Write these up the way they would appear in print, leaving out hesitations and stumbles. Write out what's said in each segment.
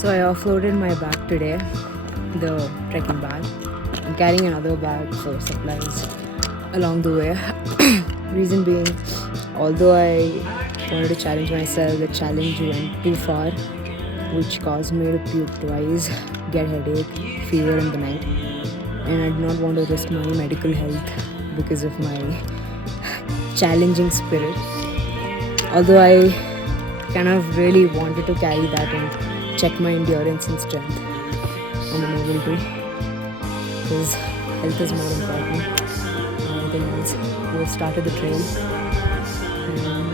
So I offloaded my bag today, the trekking bag. I'm carrying another bag for supplies along the way. Reason being, although I wanted to challenge myself, the challenge went too far, which caused me to puke twice, get headache, fever in the night, and I did not want to risk my medical health because of my challenging spirit. Although I kind of really wanted to carry that and check my endurance and strength, I'm unable to because health is more important than anything else. We started the trail and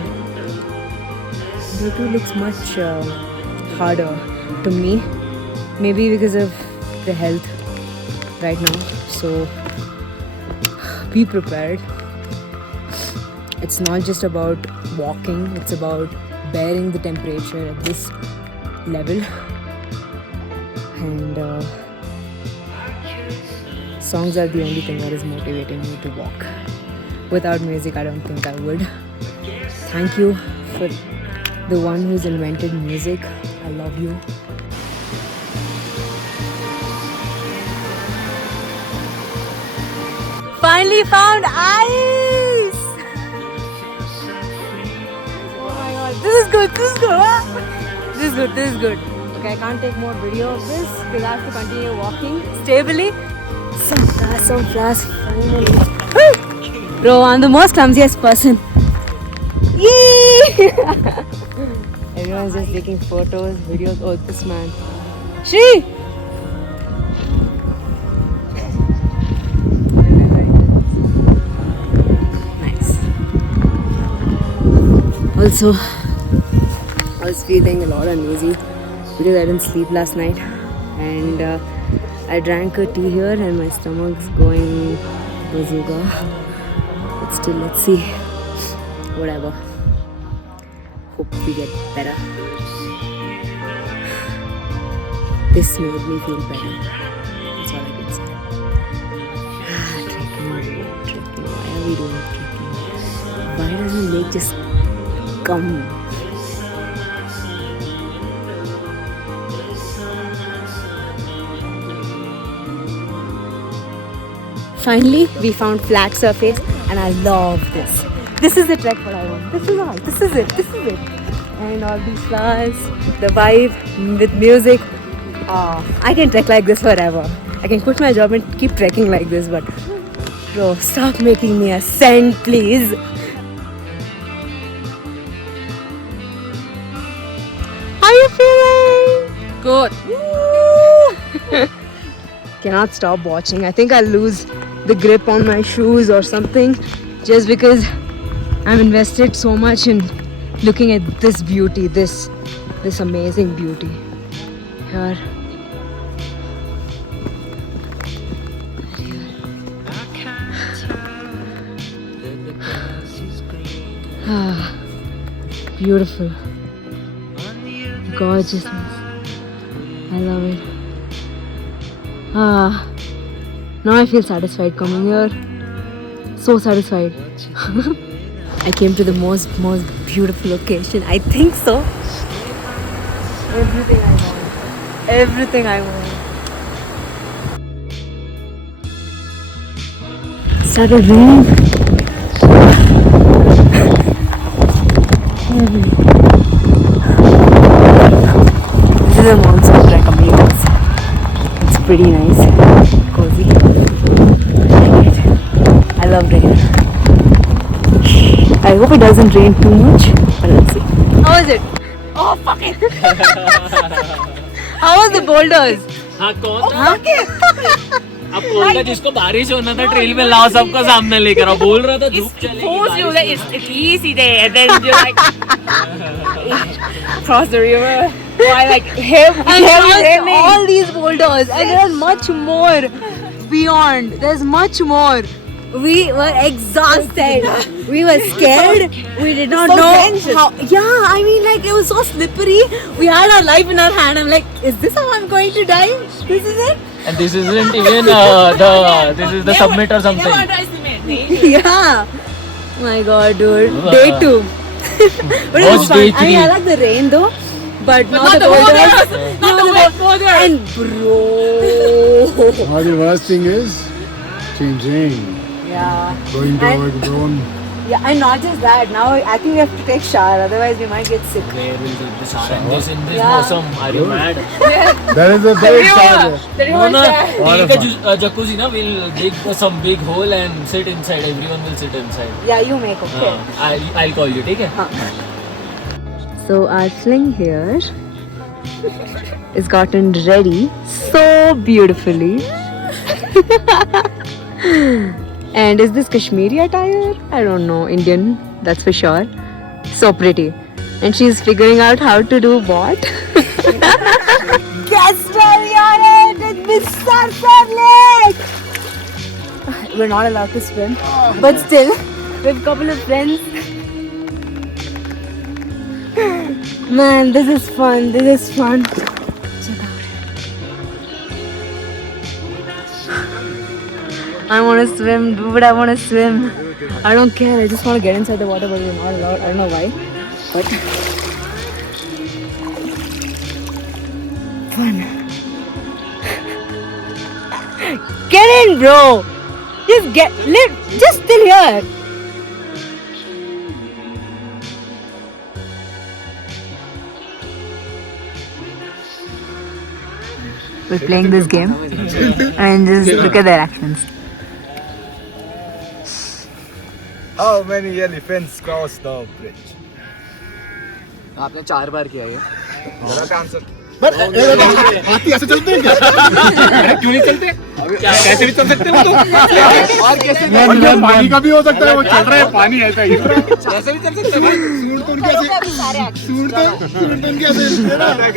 the route looks much harder to me, maybe because of the health right now. So be prepared. It's not just about walking, it's about bearing the temperature at this level. And songs are the only thing that is motivating me to walk. Without music, I don't think I would. Thank you for the one who's invented music. I love you. Finally found ice! Oh my god, this is good, this is good. Ah! This is good, this is good. Okay, I can't take more video of this because I have to continue walking stably. Some flash, finally. Woo! Bro, I'm the most clumsiest person. Yee! Everyone's just taking photos, videos. Oh, this man. Shri! Nice. Also, I was feeling a lot uneasy because I didn't sleep last night, and I drank a tea here and my stomach's going bazooka. But still, let's see. Whatever. Hope we get better. This made me feel better. That's all I can say. Trekking. Why are we doing trekking? Why doesn't Lake just come? Finally, we found flat surface and I love this. This is the trek what I want. This is all. This is it. And all these flowers, the vibe with music. I can trek like this forever. I can quit my job and keep trekking like this, but bro, stop making me ascend, please. How are you feeling? Good. Cannot stop watching. I think I'll lose the grip on my shoes or something just because I'm invested so much in looking at this beauty, this amazing beauty here. Beautiful, gorgeousness. I love it. Now I feel satisfied coming here. So satisfied. I came to the most beautiful location. I think so. Everything I want. Everything I want. Started raining. This is a monsoon trek, amigos. It's pretty nice, cozy. I love rain. I hope it doesn't rain too much, but let's see. How is it? Oh, fuck it! How was the boulders? हाँ कौन था? Fuck it! अब कौन था जिसको बारिश होना था ट्रेल में लाओ सबको सामने लेकर आओ बोल रहा था धूप Suppose you that it's easy there, and then you're like cross the river. Why like And all these boulders, and there are much more beyond. There's much more. We were exhausted. We were scared. We did not know how. Yeah, I mean, like it was so slippery. We had our life in our hand. I'm like, is this how I'm going to die? This is it? and this isn't even this is the summit or something. Yeah. My God, dude. Day 2. But it was fun. I mean, I like the rain though. but now not the the boulders. boulders. Not the wet boulders. And bro. Now the worst thing is changing, Yeah. going to our own. Yeah, and not just that. Now I think we have to take shower, otherwise we might get sick. Where will do the shower? In this Yeah. mosam, are you mad? That is a big shower. No, no. Lot of Take a jacuzzi, na. We'll dig some big hole and sit inside. Everyone will sit inside. Yeah, you make okay. I'll call you. ठीक है? So our sling here is gotten ready so beautifully. And is this Kashmiri attire? I don't know, Indian, that's for sure. So pretty. And she's figuring out how to do what? Guess where we are at? It's Mr. Lake! We're not allowed to swim, but still, we have a couple of friends. Man, this is fun. This is fun. Check out. I want to swim, dude. I want to swim. I don't care. I just want to get inside the water, but we're not allowed. I don't know why. But fun. Get in, bro. Just still here. We're playing this game and just look at their actions. How many elephants cross the bridge? आपने 4 बार किया ये. जरा का answer. हाथी ऐसे चलते हैं क्या? क्यों नहीं चलते? कैसे भी चल सकते हैं वो तो. और कैसे? पानी का भी हो सकता है, वो चल रहा है पानी ऐसा ही. कैसे भी चल सकते हैं भाई. सूंड तो उनके ऐसे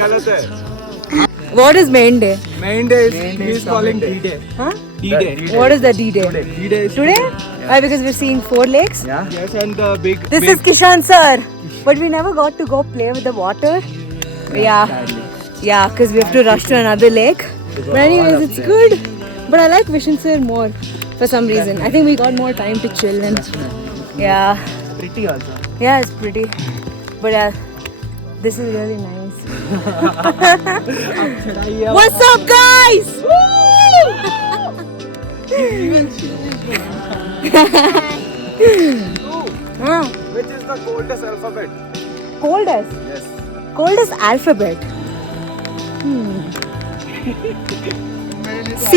गलत है. What is main day? Main day is calling D-Day. Huh? D-Day. What is the D-Day? D-Day is Today? Why? Because we're seeing 4 lakes? Yes, and the big. This is Kishan sir. But we never got to go play with the water. Yeah. Yeah, because we have to rush to another lake. But anyways, it's good. But I like Vishen sir more for some reason. I think we got more time to chill and yeah. Pretty also. Yeah, it's pretty. But yeah, this is really nice. What's up, guys? Which is the coldest alphabet? Coldest? Yes. Coldest alphabet. C?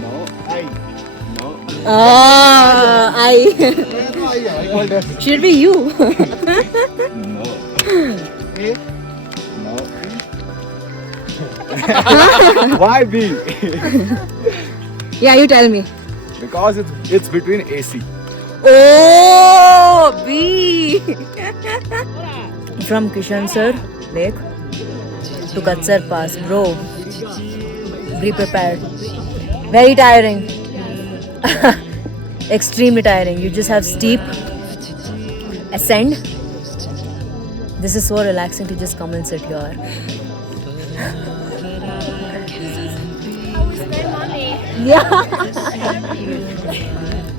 No. I. No. I. Should be you. No. A. No. Why B? Yeah, you tell me. Because it's between AC. Oh, B. From Kishan sir Lake to Katsar Pass, bro. Be prepared. Very tiring. Extremely tiring. You just have steep ascent. This is so relaxing to just come and sit here. Yeah.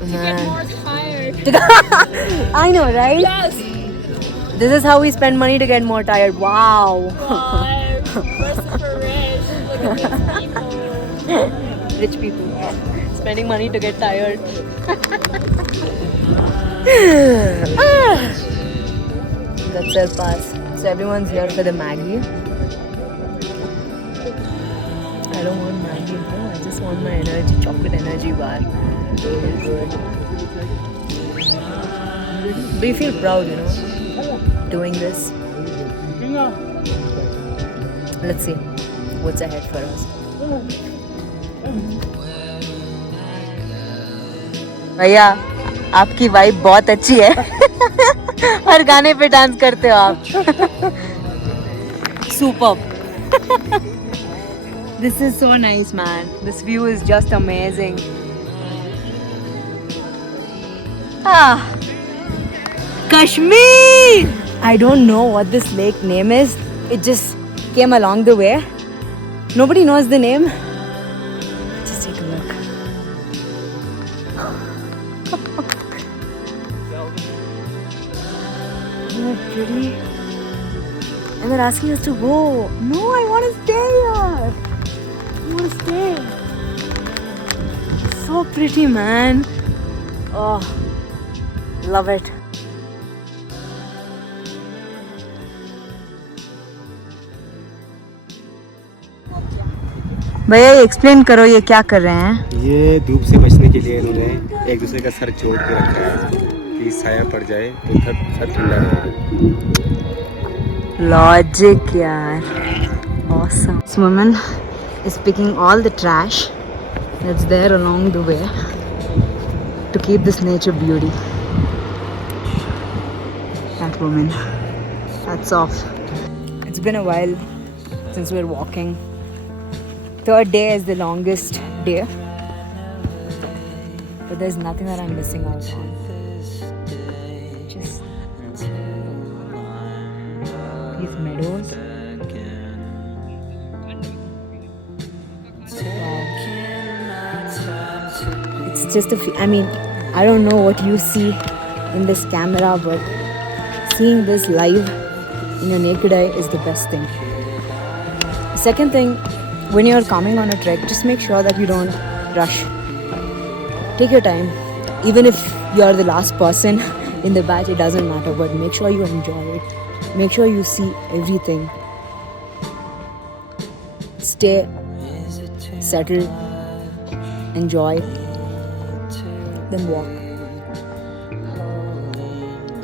Man. I know, right? Yes. This is how we spend money to get more tired. Wow. We're super rich. Look at these people. Rich people spending money to get tired. That's our pass. So everyone's here for the Maggie. I don't want Maggie, no. I just want my energy, chocolate energy bar. Really good. Do you feel proud, doing this? Let's see what's ahead for us. भैया, आपकी vibe बहुत अच्छी है. हर गाने पे dance करते हो आप. Superb. This is so nice, man. This view is just amazing. Kashmir! I don't know what this lake name is. It just came along the way. Nobody knows the name. Just take a look. Isn't that pretty? and they're asking us to go. No, I want to stay here. I want to stay. So pretty, man. Oh, love it. भैया explain करो ये क्या कर रहे हैं. ये धूप से बचने के लिए इन्होंने एक दूसरे का सर जोड़ के रखा है कि साया पड़ जाए तो सर ठंडा रहेगा. Logic, yaar. Awesome. This woman is picking all the trash that's there along the way to keep this nature beauty. That woman. Hats off. It's been a while since we're walking. Third day is the longest day. But there's nothing that I'm missing out on. Just these meadows. It's just I mean, I don't know what you see in this camera, but seeing this live in your naked eye is the best thing. Second thing, when you're coming on a trek, just make sure that you don't rush. Take your time. Even if you're the last person in the batch, it doesn't matter, but make sure you enjoy it. Make sure you see everything. Stay, settle, enjoy, then walk.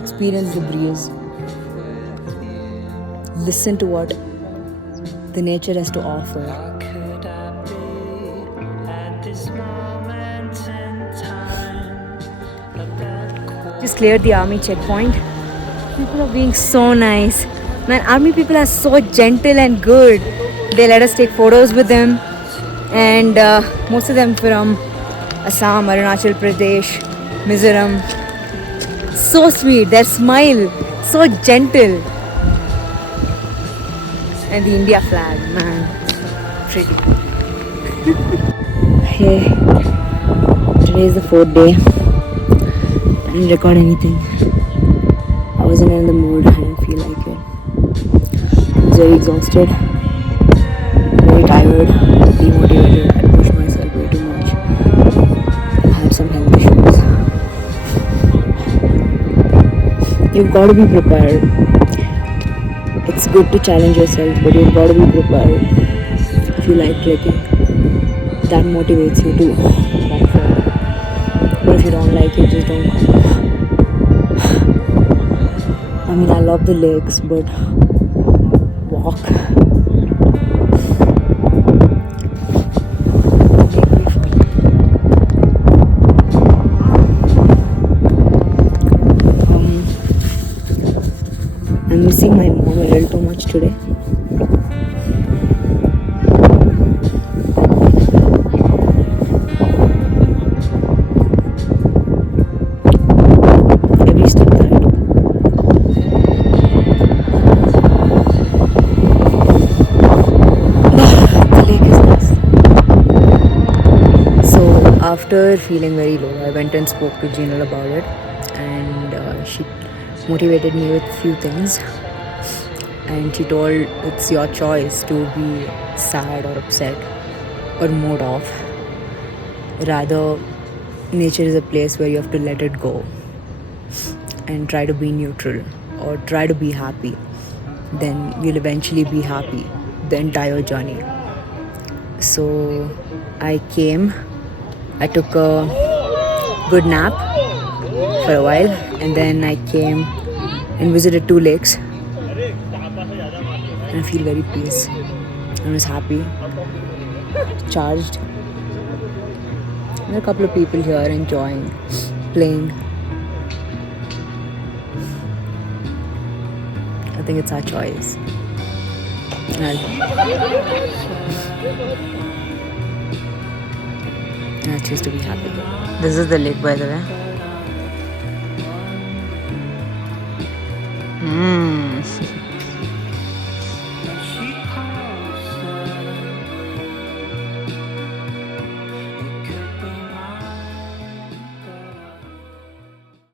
Experience the breeze. Listen to what the nature has to offer. Just cleared the army checkpoint. People are being so nice. Man, army people are so gentle and good. They let us take photos with them. And most of them from Assam, Arunachal Pradesh, Mizoram. So sweet. Their smile, so gentle. And the India flag, man. Pretty. Hey, today is the 4th day. I didn't record anything. I wasn't in the mood. I didn't feel like it. I was very exhausted, very tired, demotivated. I pushed myself way too much. I have some health issues. You've got to be prepared. It's good to challenge yourself, but you've got to be prepared. If you like trekking, that motivates you to walk forward. But if you don't like it, just don't come. I mean, I love the lakes, but walk. I'm missing my mom a little too much today. Every step that I took. The lake is nice. So after feeling very low, I went and spoke to Jinal about it, and she motivated me with a few things, and she told it's your choice to be sad or upset or mood off. Rather, nature is a place where you have to let it go and try to be neutral or try to be happy. Then you'll eventually be happy the entire journey. So I came, I took a good nap for a while, and then I came and visited 2 lakes, and I feel very peace. I was happy, charged. There are a couple of people here enjoying, playing. I think it's our choice. And I choose to be happy. This is the lake, by the way.